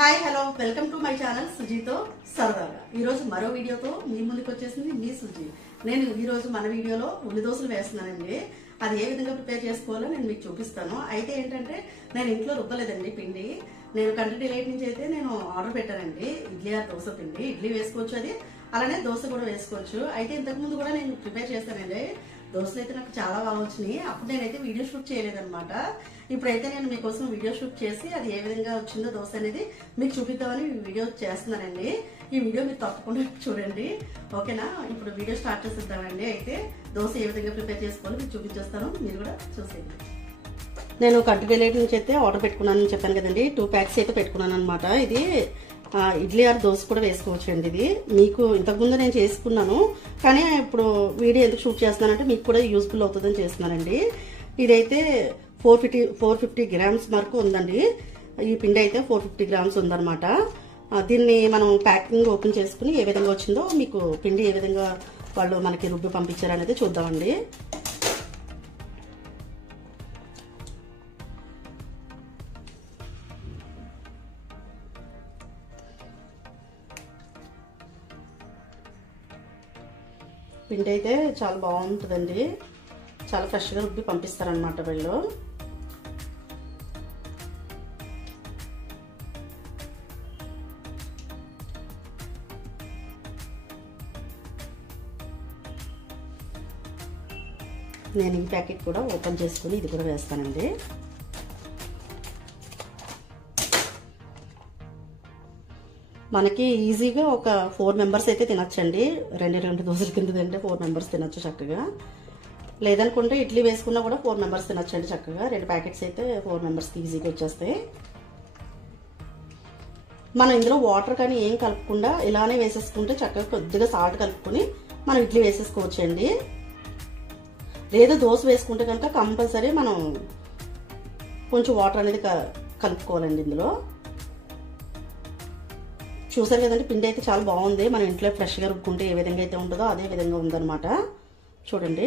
Hi hello welcome to my channel సుజీతో సరదాగా ఈ రోజు మరో వీడియోతో మీ ముందుకు వచ్చేసింది మీ సుజీ. నేను ఈ రోజు మన వీడియోలో ఉల్లి దోశలు వేస్తున్నానండి. అది ఏ విధంగా ప్రిపేర్ చేసుకోవాలో నేను మీకు చూపిస్తాను. అయితే ఏంటంటే నేను ఇంట్లో రుబ్బలేదండి పిండి. నేను కంట్రీ డిలైట్ నుంచి అయితే నేను ఆర్డర్ పెట్టానండి. ఇడ్లీ ఆ దోశ పిండి, ఇడ్లీ వేసుకోవచ్చు, అది అలానే దోశ కూడా వేసుకోవచ్చు. అయితే ఇంతకుముందు కూడా నేను ప్రిపేర్ చేస్తానండి. దోశలు అయితే నాకు చాలా బాగా వచ్చినాయి. అప్పుడు నేనైతే వీడియో షూట్ చేయలేదన్నమాట. ఇప్పుడైతే నేను మీకోసం వీడియో షూట్ చేసి అది ఏ విధంగా వచ్చిందో దోశ అనేది మీకు చూపిద్దామని వీడియో చేస్తున్నానండి. ఈ వీడియో మీరు తప్పకుండా చూడండి, ఓకేనా? ఇప్పుడు వీడియో స్టార్ట్ చేసేద్దామండి. అయితే దోశ ఏ విధంగా ప్రిపేర్ చేసుకోవాలో మీకు చూపించేస్తాను, మీరు కూడా చూసేయండి. నేను కంట్రీ డిలైట్ నుంచి అయితే ఆర్డర్ పెట్టుకున్నానని చెప్పాను కదండి. 2 ప్యాక్స్ అయితే పెట్టుకున్నాను అనమాట. ఇది ఇడ్లీ ఆర్ దోశ కూడా వేసుకోవచ్చు అండి. ఇది మీకు ఇంతకుముందు నేను చేసుకున్నాను, కానీ ఇప్పుడు వీడియో ఎందుకు షూట్ చేస్తున్నానంటే మీకు కూడా యూస్ఫుల్ అవుతుందని చేస్తున్నానండి. ఇదైతే 450 గ్రామ్స్ వరకు ఉందండి. ఈ పిండి అయితే 450 గ్రామ్స్ ఉందన్నమాట. దీన్ని మనం ప్యాకింగ్ ఓపెన్ చేసుకుని ఏ విధంగా వచ్చిందో, మీకు పిండి ఏ విధంగా వాళ్ళు మనకి రుబ్బి పంపించారనేది చూద్దామండి. పిండి అయితే చాలా బాగుంటుందండి. చాలా ఫ్రెష్గా రుబ్బి పంపిస్తారనమాట వీళ్ళు. నేను ఈ ప్యాకెట్ కూడా ఓపెన్ చేసుకుని ఇది కూడా వేస్తానండి. మనకి ఈజీగా ఒక 4 మెంబర్స్ అయితే తినచ్చండి. రెండు దోశల కింద తింటే 4 మెంబర్స్ తినచ్చు చక్కగా. లేదనుకుంటే ఇడ్లీ వేసుకున్నా కూడా 4 మెంబర్స్ తినచ్చండి చక్కగా. 2 ప్యాకెట్స్ అయితే 4 మెంబర్స్కి ఈజీగా వచ్చేస్తాయి. మనం ఇందులో వాటర్ కానీ ఏం కలుపుకుండా ఇలానే వేసేసుకుంటే చక్కగా కొద్దిగా సాల్ట్ కలుపుకొని మనం ఇడ్లీ వేసేసుకోవచ్చండి. లేదా దోశ వేసుకుంటే కనుక కంపల్సరీ మనం కొంచెం వాటర్ అనేది కలుపుకోవాలండి ఇందులో. చూసారు కదండి, పిండి అయితే చాలా బాగుంది. మనం ఇంట్లో ఫ్రెష్గా రుబ్బుకుంటే ఏ విధంగా అయితే ఉంటుందో అదే విధంగా ఉందన్నమాట. చూడండి,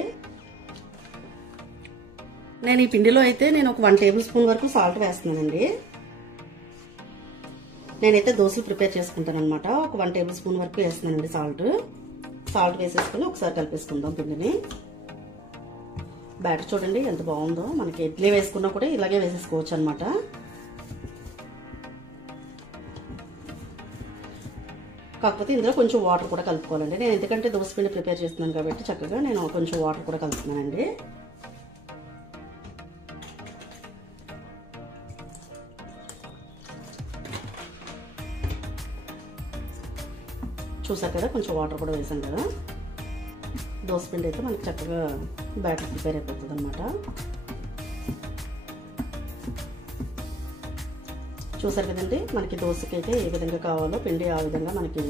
నేను ఈ పిండిలో అయితే నేను ఒక 1 టేబుల్ స్పూన్ వరకు సాల్ట్ వేస్తున్నానండి. నేనైతే దోశలు ప్రిపేర్ చేసుకుంటాను అనమాట. ఒక 1 టేబుల్ స్పూన్ వరకు వేస్తున్నానండి సాల్ట్ వేసేసుకుని ఒకసారి కలిపేసుకుందాం పిండిని. బ్యాటర్ చూడండి ఎంత బాగుందో. మనకి ఇడ్లీ వేసుకున్నా కూడా ఇలాగే వేసేసుకోవచ్చు అనమాట. కాకపోతే ఇందులో కొంచెం వాటర్ కూడా కలుపుకోవాలండి. నేను ఎందుకంటే దోశ పిండి ప్రిపేర్ చేస్తున్నాను కాబట్టి చక్కగా నేను కొంచెం వాటర్ కూడా కలుపుతున్నానండి. చూసారు కదా, కొంచెం వాటర్ కూడా వేసాం కదా. దోశ పిండి అయితే మనకి చక్కగా బ్యాటర్ ప్రిపేర్ అయిపోతుంది అనమాట. చూసారు కదండి, మనకి దోశకి అయితే ఏ విధంగా కావాలో పిండి ఆ విధంగా మనకి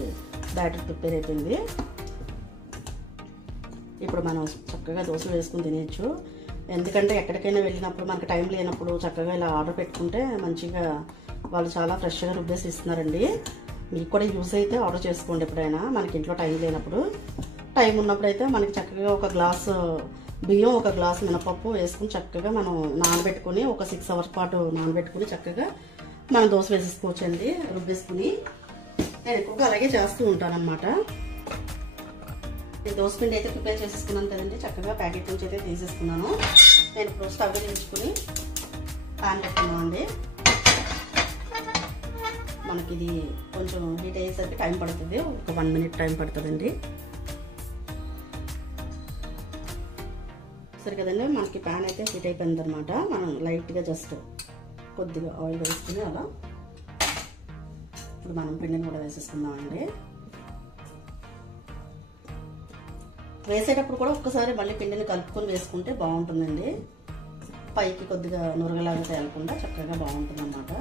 బ్యాటర్ ప్రిపేర్ అయిపోయింది. ఇప్పుడు మనం చక్కగా దోశలు వేసుకుని తినేయచ్చు. ఎందుకంటే ఎక్కడికైనా వెళ్ళినప్పుడు మనకి టైం లేనప్పుడు చక్కగా ఇలా ఆర్డర్ పెట్టుకుంటే మంచిగా వాళ్ళు చాలా ఫ్రెష్గా రుబ్బేసి ఇస్తున్నారండి. మీకు కూడా యూస్ అయితే ఆర్డర్ చేసుకోండి ఎప్పుడైనా. మనకి ఇంట్లో టైం లేనప్పుడు, టైం ఉన్నప్పుడు అయితే మనకి చక్కగా ఒక గ్లాసు బియ్యం, ఒక గ్లాసు మినపప్పు వేసుకుని చక్కగా మనం నానబెట్టుకుని ఒక 6 అవర్స్ పాటు నానబెట్టుకుని చక్కగా మనం దోశ వేసేసుకోవచ్చండి రుబ్బేసుకుని. నేను ఎక్కువగా అలాగే చేస్తూ ఉంటాను అనమాట. నేను దోశ పిండి అయితే ప్రిపేర్ చేసేసుకున్నాను కదండి. చక్కగా ప్యాకెట్ నుంచి అయితే తీసేసుకున్నాను. నేను ఇప్పుడు స్టవ్ వెలిగించుకుని ప్యాన్ పెట్టుకున్నామండి. మనకి ఇది కొంచెం హీట్ అయ్యేసరికి టైం పడుతుంది, ఒక 1 మినిట్ టైం పడుతుందండి. సరే కదండి, మనకి ప్యాన్ అయితే హీట్ అయిపోయింది అనమాట. మనం లైట్గా జస్ట్ కొద్దిగా ఆయిల్ వేసుకుని అలా ఇప్పుడు మనం పిండిని కూడా వేసేసుకుందామండి. వేసేటప్పుడు కూడా ఒక్కసారి మళ్ళీ పిండిని కలుపుకొని వేసుకుంటే బాగుంటుందండి. పైకి కొద్దిగా నురగలాగా తేలకుండా చక్కగా బాగుంటుంది అన్నమాట.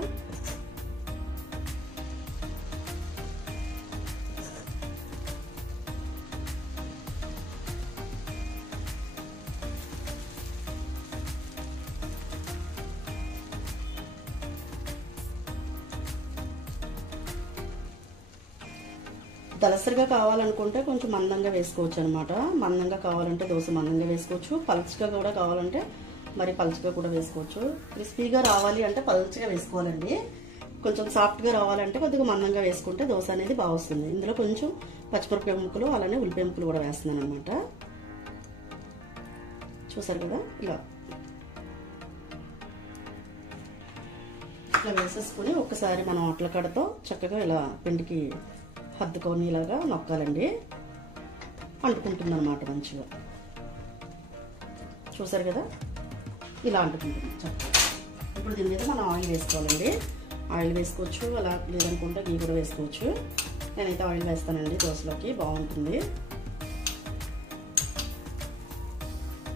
దలసరిగా కావాలనుకుంటే కొంచెం మందంగా వేసుకోవచ్చు అనమాట. మందంగా కావాలంటే దోశ మందంగా వేసుకోవచ్చు, పలుచగా కూడా కావాలంటే మరి పలుచగా కూడా వేసుకోవచ్చు. క్రిస్పీగా రావాలి అంటే పలుచగా వేసుకోవాలండి. కొంచెం సాఫ్ట్గా రావాలంటే కొద్దిగా మందంగా వేసుకుంటే దోశ అనేది బాగా వస్తుంది. ఇందులో కొంచెం పచ్చిమిరపకాయ ముక్కలు అలానే ఉల్లిపాయ ముక్కలు కూడా వేస్తున్నాను అనమాట. చూసారు కదా, ఇలా వేసేసుకుని ఒక్కసారి మనం అట్ల కడతో చక్కగా ఇలా పిండికి హద్దుకొని ఇలాగా నొక్కాలండి. అంటుకుంటుంది అనమాట మంచిగా. చూసారు కదా, ఇలా అంటుకుంటుంది చక్కగా. ఇప్పుడు దీని మీద మనం ఆయిల్ వేసుకోవాలండి. ఆయిల్ వేసుకోవచ్చు, అలా లేదనుకుంటే గీ కూడా వేసుకోవచ్చు. నేనైతే ఆయిల్ వేస్తానండి, దోశలోకి బాగుంటుంది.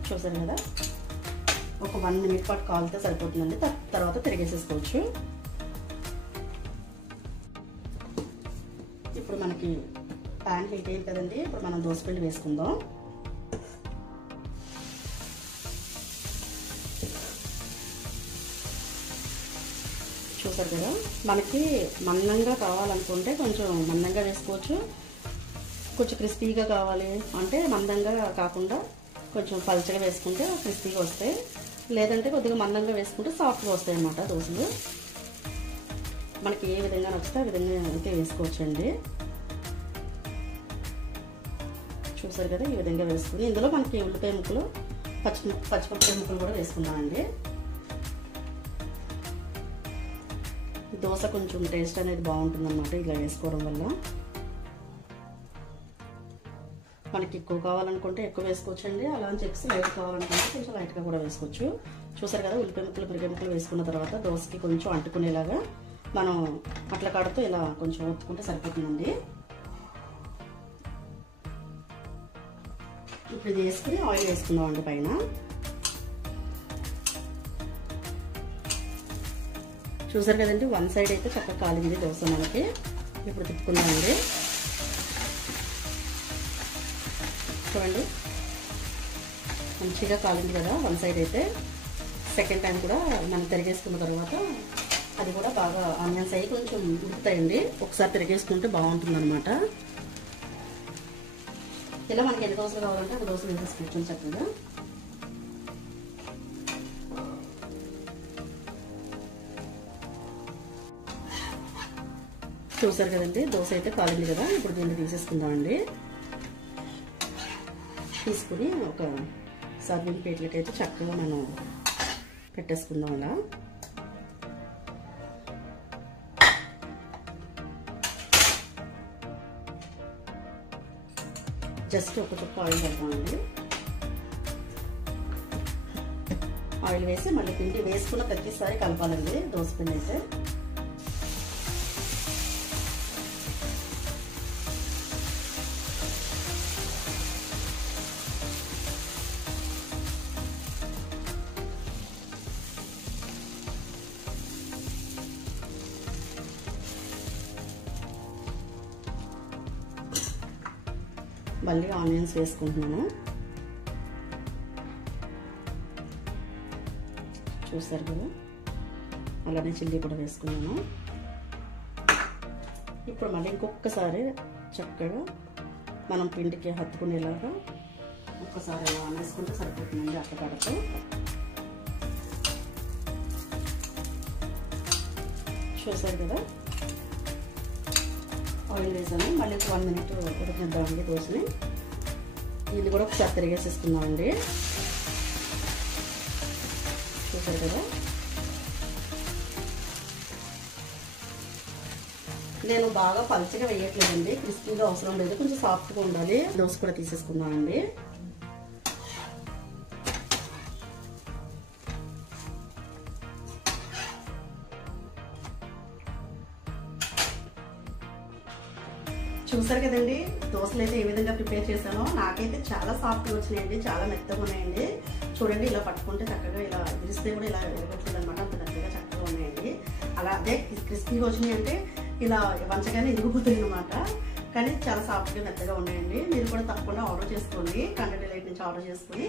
చూసారు కదా, ఒక 1 మినిట్ పాటు కాలితే సరిపోతుందండి. తర్వాత తిరిగేసేసుకోవచ్చు. ఇప్పుడు మనకి ప్యాన్ హీట్ అయ్యింది కదండి. ఇప్పుడు మనం దోసపిండి వేసుకుందాం. చూసారు కదా, మనకి మందంగా కావాలనుకుంటే కొంచెం మందంగా వేసుకోవచ్చు. కొంచెం క్రిస్పీగా కావాలి అంటే మందంగా కాకుండా కొంచెం పల్చగా వేసుకుంటే క్రిస్పీగా వస్తాయి. లేదంటే కొద్దిగా మందంగా వేసుకుంటే సాఫ్ట్గా వస్తాయి అన్నమాట దోశలు. మనకి ఏ విధంగా నచ్చితే ఆ విధంగా అయితే వేసుకోవచ్చండి. చూసారు కదా, ఈ విధంగా వేసుకుని ఇందులో మనకి ఉల్లిపాయ ముక్కలు పచ్చిమిరపకాయ ముక్కలు కూడా వేసుకున్నామండి. దోశ కొంచెం టేస్ట్ అనేది బాగుంటుంది అన్నమాట ఇలా వేసుకోవడం వల్ల. మనకి ఎక్కువ కావాలనుకుంటే ఎక్కువ వేసుకోవచ్చండి. అలా అని చెప్పి లైట్ కావాలనుకుంటే కొంచెం లైట్గా కూడా వేసుకోవచ్చు. చూసారు కదా, ఉల్లిపాయ ముక్కలు మిరపకాయ ముక్కలు వేసుకున్న తర్వాత దోశకి కొంచెం అంటుకునేలాగా మనం అట్ల కాడతో ఇలా కొంచెం ఒత్తుకుంటే సరిపోతుందండి. ఇప్పుడు ఇది వేసుకుని ఆయిల్ వేసుకుందామండి పైన. చూసారు కదండి, 1 సైడ్ అయితే చక్కగా కాలింది దోశ మనకి. ఇప్పుడు తిప్పుకుందామండి. చూడండి, మంచిగా కాలింది కదా 1 సైడ్ అయితే. సెకండ్ టైం కూడా మనం తిరిగేసుకున్న తర్వాత అది కూడా బాగా ఆనియన్స్ అయ్యి కొంచెం ఉడుకుతాయండి. ఒకసారి తిరిగేసుకుంటే బాగుంటుంది అనమాట. ఇలా మనకి ఎన్ని దోశలు కావాలంటే ఒక దోశ వేసేసుకోవచ్చు చక్కగా. చూసారు కదండి, దోశ అయితే కాలింది కదా. ఇప్పుడు దీన్ని తీసేసుకుందామండి. తీసుకుని ఒక సర్వింగ్ ప్లేట్లకి అయితే చక్కగా మనం పెట్టేసుకుందాం. అలా జస్ట్ ఒక చుక్క ఆయిల్ పెడతామండి. ఆయిల్ వేసి మళ్ళీ పిండి వేసుకున్న ప్రతిసారి కలపాలండి దోశ పిండి అయితే. మళ్ళీ ఆనియన్స్ వేసుకుంటున్నాను. చూస్తారు కదా, అలానే చిల్లీ కూడా వేసుకున్నాను. ఇప్పుడు మళ్ళీ ఇంకొకసారి చక్కగా మనం పిండికి హత్తుకునేలాగా ఒక్కసారి అలా వేసుకుంటే సరిపోతుందండి అట్ల కడతో. చూసారు కదా, ఆయిల్ వేసాను. మళ్ళీ 1 మినిట్ ఉడికిద్దామండి దోశని. ఇది కూడా ఒకసారి తిరిగేసేసుకుందామండి. చూసారు కదా, నేను బాగా పలుచగా వేయట్లేదండి. క్రిస్పీగా అవసరం లేదు, కొంచెం సాఫ్ట్గా ఉండాలి. దోశ కూడా తీసేసుకుందామండి. చూసారు కదండి, దోశలు అయితే ఏ విధంగా ప్రిపేర్ చేశానో. నాకైతే చాలా సాఫ్ట్గా వచ్చినాయండి, చాలా మెత్తగా ఉన్నాయండి. చూడండి, ఇలా పట్టుకుంటే చక్కగా ఇలా విరిస్తే కూడా ఇలా ఎరగట్లేదు అనమాట. అంత మెత్తగా చక్కగా ఉన్నాయండి. అలా అదే క్రిస్పీగా వచ్చినాయి అంటే ఇలా వంచగానే ఇరిగిపోతాయి అనమాట. కానీ చాలా సాఫ్ట్గా మెత్తగా ఉన్నాయండి. మీరు కూడా తప్పకుండా ఆర్డర్ చేసుకోండి. కంటెంట్ డిలైట్ నుంచి ఆర్డర్ చేసుకుని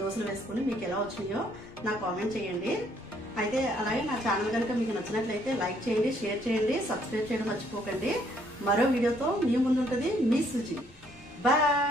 దోశలు వేసుకుని మీకు ఎలా వచ్చినాయో నాకు కామెంట్ చేయండి. అయితే అలాగే నా ఛానల్ కనుక మీకు నచ్చినట్లయితే లైక్ చేయండి, షేర్ చేయండి, సబ్స్క్రైబ్ చేయడం మర్చిపోకండి. మరో వీడియోతో మీ ముందు ఉంటుంది మీ సుజి. బాయ్.